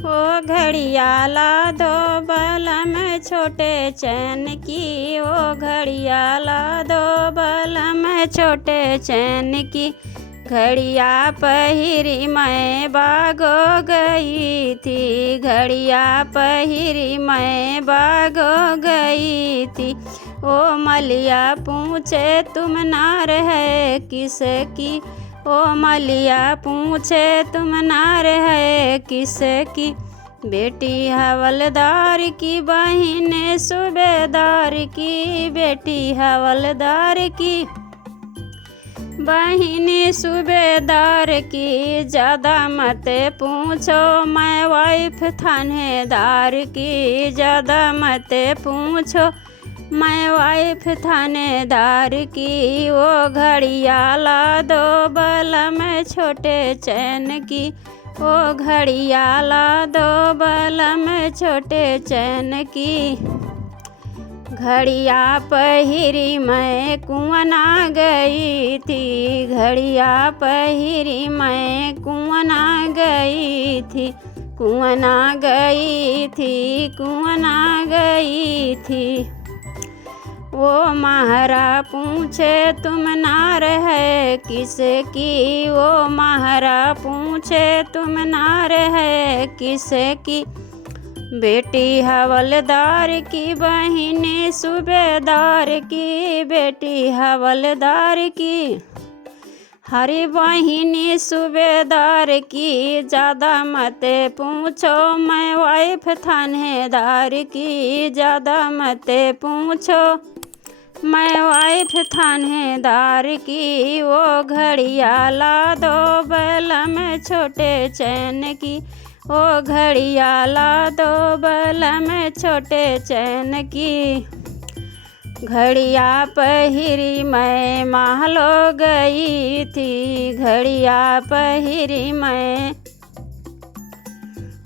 ओ घड़ियाला दो बलम छोटे चैन की, ओ घड़ियाला दो बलम छोटे चैन की। घड़िया पहिरी मैं बागो गई थी, घड़िया पहिरी मैं बागो गई थी। ओ मलिया पूछे तुम नार है किसकी, ओ मलिया पूछे तुम नार है किसकी। बेटी हवलदार की बहिन सूबेदार की, बेटी हवलदार की बहिन सूबेदार की। ज़्यादा मत पूछो मैं वाइफ थानेदार की, ज़्यादा मत पूछो मैं वाइफ थानेदार की। वो घड़ियाला दो बलम छोटे चैन की, वो घड़ियाला दो बलम छोटे चैन की। घड़िया पहिरी मैं कुआना गई थी, घड़िया पहिरी मैं कुआना गई थी, कुआना गई थी, कुआना गई थी। वो महारा पूछे तुम नार है किसकी, वो महारा पूछे तुम नार है किसकी। बेटी हवलदार की बहिन सूबेदार की, बेटी हवलदार की हरी बहिन सूबेदार की। ज़्यादा मत पूछो मैं वाइफ थानेदार की, ज़्यादा मत पूछो मैं वाइफ थानेदार की। वो घड़ियाला दो बलम छोटे चैन की, ओ घड़ियाला दो बलम छोटे चैन की। घड़िया पहिरी मैं महलो गई थी, घड़िया पहिरी मैं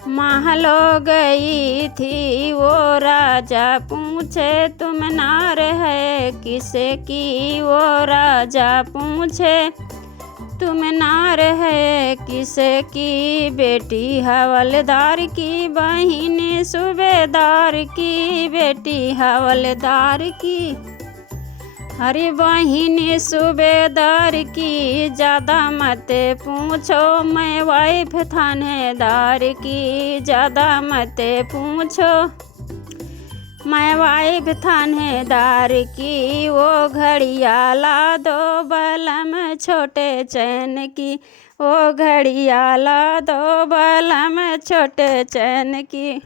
महलो गई थी। वो राजा पूछे तुम नार है किसकी, वो राजा पूछे तुम नार है किसकी। बेटी हवलदार की बहिन सूबेदार की, बेटी हवलदार की हरी बहिन सूबेदार की। ज़्यादा मत पूछो मैं वाइफ थानेदार की, ज़्यादा मत पूछो मैं वाइफ थानेदार की। वो घड़ियाला दो बलम छोटे चैन की, वो घड़ियाला दो बलम छोटे चैन की।